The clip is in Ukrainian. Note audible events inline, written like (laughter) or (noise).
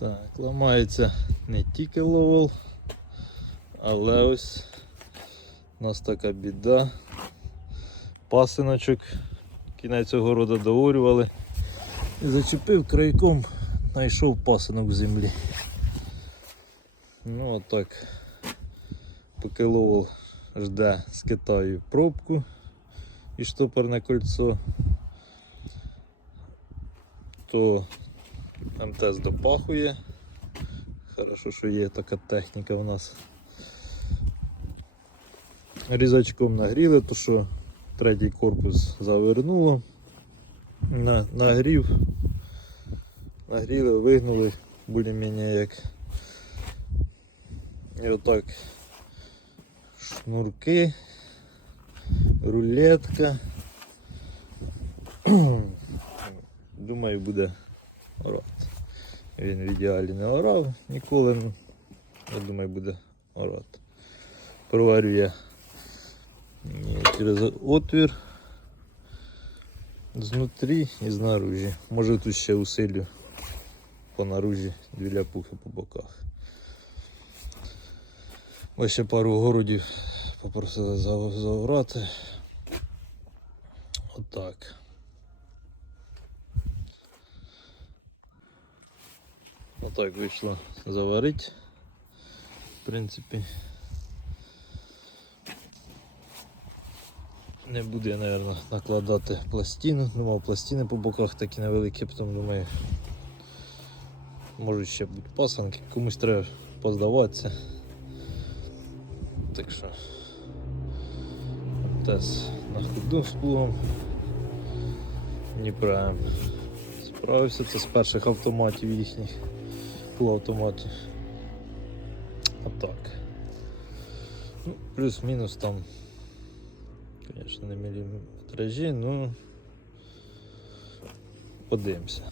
Так, ламається не тільки ловол, але ось у нас така біда. Пасиночок кінець огорода доорювали. І зачепив крайком, знайшов пасинок в землі. Ну отак. Поки ловол жде з Китаю пробку і штопорне кольцо, то МТС допахує. Хорошо, що є така техніка у нас. Різачком нагріли, то що третій корпус завернуло. На, нагрів, нагріли, вигнули більш-менш як. І отак шнурки, рулетка. (clears throat) Думаю, буде орати. Він в ідеалі не орав ніколи. ну, Я думаю, буде орати. Проварю я через отвір знутрі і знаружі. Може тут ще усилю по наружі дві ляпухи по боках. Ось ще пару городів попросили за- заорати. Отак. Отак вийшло заварити. В принципі. Не буду я, мабуть, накладати пластину. Думав, пластини по боках такі невеликі, потім думаю, можуть ще бути пасанки, комусь треба поздаватися. Так що тес на ходу з плугом. Дніпра справився, це з перших автоматів їхніх полуавтоматів. Отак. Ну, плюс-мінус там, звісно, не міліметражі, ну подивимося.